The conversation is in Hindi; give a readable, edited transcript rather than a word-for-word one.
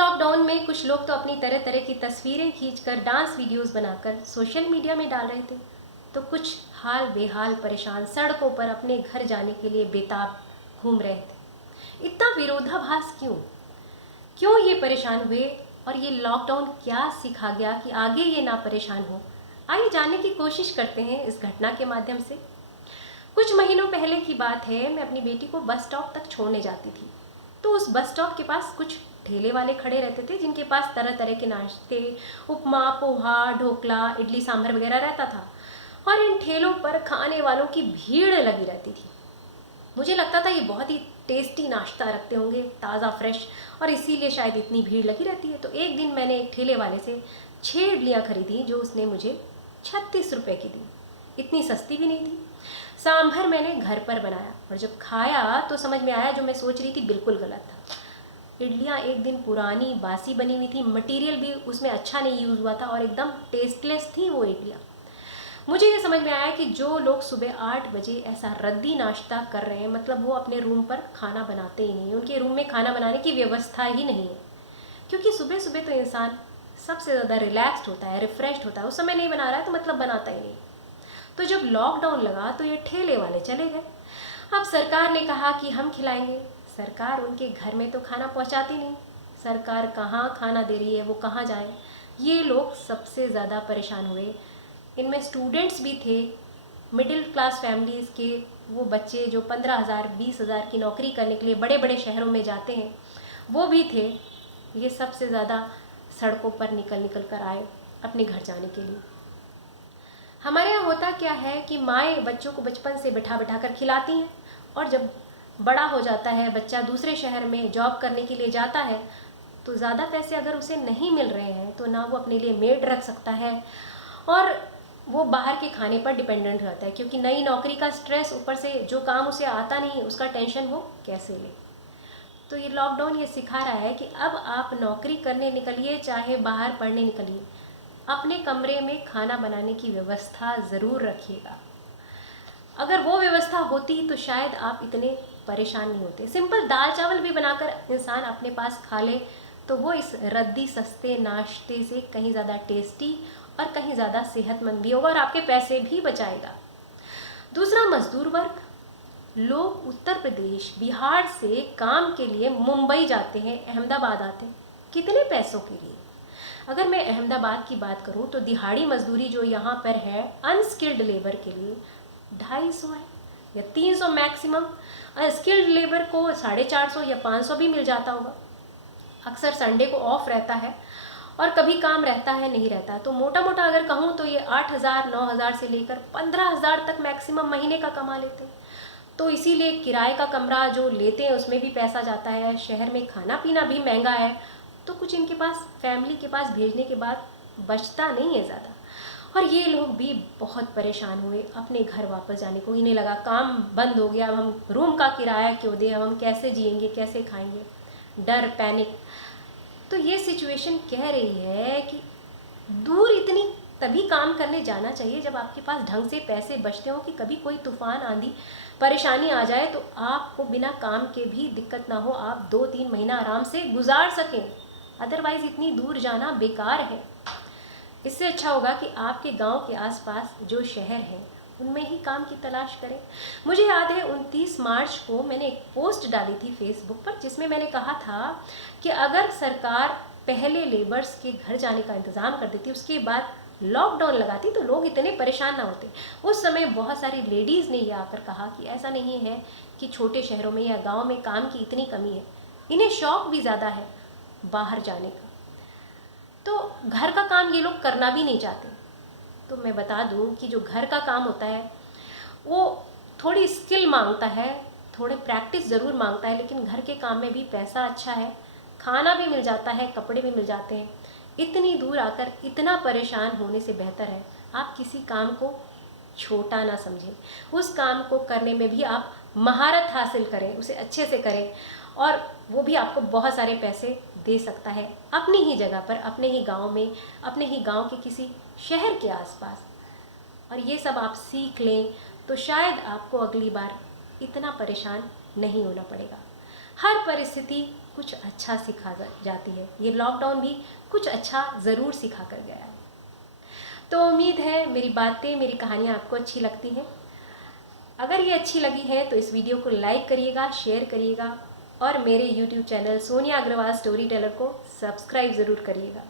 लॉकडाउन में कुछ लोग तो अपनी तरह तरह की तस्वीरें खींचकर डांस वीडियोस बनाकर सोशल मीडिया में डाल रहे थे, तो कुछ हाल बेहाल परेशान सड़कों पर अपने घर जाने के लिए बेताब घूम रहे थे। इतना विरोधाभास क्यों? क्यों ये परेशान हुए? और ये लॉकडाउन क्या सिखा गया कि आगे ये ना परेशान हो? आइए जानने की कोशिश करते हैं इस घटना के माध्यम से। कुछ महीनों पहले की बात है, मैं अपनी बेटी को बस स्टॉप तक छोड़ने जाती थी। तो उस बस स्टॉप के पास कुछ ठेले वाले खड़े रहते थे, जिनके पास तरह तरह के नाश्ते, उपमा, पोहा, ढोकला, इडली सांभर वगैरह रहता था। और इन ठेलों पर खाने वालों की भीड़ लगी रहती थी। मुझे लगता था ये बहुत ही टेस्टी नाश्ता रखते होंगे, ताज़ा फ्रेश, और इसीलिए शायद इतनी भीड़ लगी रहती है। तो एक दिन मैंने एक ठेले वाले से 6 इडलियाँ खरीदी, जो उसने मुझे 36 रुपए की दी। इतनी सस्ती भी नहीं थी। सांभर मैंने घर पर बनाया और जब खाया तो समझ में आया जो मैं सोच रही थी बिल्कुल गलत था। इडलियाँ एक दिन पुरानी बासी बनी हुई थी, मटेरियल भी उसमें अच्छा नहीं यूज़ हुआ था और एकदम टेस्टलेस थी वो इडलियाँ। मुझे ये समझ में आया कि जो लोग सुबह 8 बजे ऐसा रद्दी नाश्ता कर रहे हैं, मतलब वो अपने रूम पर खाना बनाते ही नहीं, उनके रूम में खाना बनाने की व्यवस्था ही नहीं है। क्योंकि सुबह सुबह तो इंसान सबसे ज़्यादा रिलैक्स्ड होता है, रिफ़्रेश्ड होता है, उस समय नहीं बना रहा है तो मतलब बनाता ही नहीं। तो जब लॉकडाउन लगा तो ये ठेले वाले चले गए। अब सरकार ने कहा कि हम खिलाएंगे। सरकार उनके घर में तो खाना पहुंचाती नहीं। सरकार कहाँ खाना दे रही है, वो कहाँ जाए? ये लोग सबसे ज़्यादा परेशान हुए। इनमें स्टूडेंट्स भी थे, मिडिल क्लास फैमिलीज़ के वो बच्चे जो 15,000 20,000 की नौकरी करने के लिए बड़े बड़े शहरों में जाते हैं, वो भी थे। ये सबसे ज़्यादा सड़कों पर निकल निकल कर आए अपने घर जाने के लिए। हमारे यहाँ होता क्या है कि माएँ बच्चों को बचपन से बिठा बिठा कर खिलाती हैं, और जब बड़ा हो जाता है, बच्चा दूसरे शहर में जॉब करने के लिए जाता है, तो ज़्यादा पैसे अगर उसे नहीं मिल रहे हैं तो ना वो अपने लिए मेड रख सकता है, और वो बाहर के खाने पर डिपेंडेंट रहता है, क्योंकि नई नौकरी का स्ट्रेस, ऊपर से जो काम उसे आता नहीं उसका टेंशन वो कैसे ले। तो ये लॉकडाउन ये सिखा रहा है कि अब आप नौकरी करने निकलिए चाहे बाहर पढ़ने निकलिए, अपने कमरे में खाना बनाने की व्यवस्था ज़रूर रखिएगा। अगर वो व्यवस्था होती तो शायद आप इतने परेशान नहीं होते। सिंपल दाल चावल भी बनाकर इंसान अपने पास खा ले तो वो इस रद्दी सस्ते नाश्ते से कहीं ज़्यादा टेस्टी और कहीं ज़्यादा सेहतमंद भी होगा, और आपके पैसे भी बचाएगा। दूसरा, मजदूर वर्ग। लोग उत्तर प्रदेश, बिहार से काम के लिए मुंबई जाते हैं, अहमदाबाद आते हैं। कितने पैसों के लिए? अगर मैं अहमदाबाद की बात करूं तो दिहाड़ी मजदूरी जो यहाँ पर है अनस्किल्ड लेबर के लिए 250 है या 300 मैक्सिमम। स्किल्ड लेबर को 450 या 500 भी मिल जाता होगा। अक्सर संडे को ऑफ रहता है और कभी काम रहता है, नहीं रहता है। तो मोटा मोटा अगर कहूँ तो ये 8,000 9,000 से लेकर 15,000 तक मैक्सिमम महीने का कमा लेते हैं। तो इसीलिए किराए का कमरा जो लेते हैं उसमें भी पैसा जाता है, शहर में खाना पीना भी महंगा है, तो कुछ इनके पास फैमिली के पास भेजने के बाद बचता नहीं है ज़्यादा। और ये लोग भी बहुत परेशान हुए अपने घर वापस जाने को। इन्हें लगा काम बंद हो गया, अब हम रूम का किराया क्यों दें, अब हम कैसे जिएंगे, कैसे खाएंगे। डर, पैनिक। तो ये सिचुएशन कह रही है कि दूर इतनी तभी काम करने जाना चाहिए जब आपके पास ढंग से पैसे बचते हो, कि कभी कोई तूफान आंधी परेशानी आ जाए तो आपको बिना काम के भी दिक्कत ना हो, आप 2-3 महीना आराम से गुजार सकें। अदरवाइज़ इतनी दूर जाना बेकार है। इससे अच्छा होगा कि आपके गांव के आसपास जो शहर हैं उनमें ही काम की तलाश करें। मुझे याद है 29 मार्च को मैंने एक पोस्ट डाली थी फेसबुक पर, जिसमें मैंने कहा था कि अगर सरकार पहले लेबर्स के घर जाने का इंतज़ाम कर देती, उसके बाद लॉकडाउन लगाती, तो लोग इतने परेशान ना होते। उस समय बहुत सारी लेडीज़ ने ये आकर कहा कि ऐसा नहीं है कि छोटे शहरों में या गाँव में काम की इतनी कमी है, इन्हें शौक भी ज़्यादा है बाहर जाने का, तो घर का काम ये लोग करना भी नहीं चाहते। तो मैं बता दूं कि जो घर का काम होता है वो थोड़ी स्किल मांगता है, थोड़े प्रैक्टिस ज़रूर मांगता है, लेकिन घर के काम में भी पैसा अच्छा है, खाना भी मिल जाता है, कपड़े भी मिल जाते हैं। इतनी दूर आकर इतना परेशान होने से बेहतर है आप किसी काम को छोटा ना समझें, उस काम को करने में भी आप महारत हासिल करें, उसे अच्छे से करें, और वो भी आपको बहुत सारे पैसे दे सकता है अपनी ही जगह पर, अपने ही गांव में, अपने ही गांव के किसी शहर के आसपास। और ये सब आप सीख लें तो शायद आपको अगली बार इतना परेशान नहीं होना पड़ेगा। हर परिस्थिति कुछ अच्छा सिखा जाती है। ये लॉकडाउन भी कुछ अच्छा ज़रूर सिखा कर गया है। तो उम्मीद है मेरी बातें, मेरी कहानियाँ आपको अच्छी लगती हैं। अगर ये अच्छी लगी है तो इस वीडियो को लाइक करिएगा, शेयर करिएगा और मेरे YouTube channel Sonia Agarwal story teller को सब्सक्राइब ज़रूर करिएगा।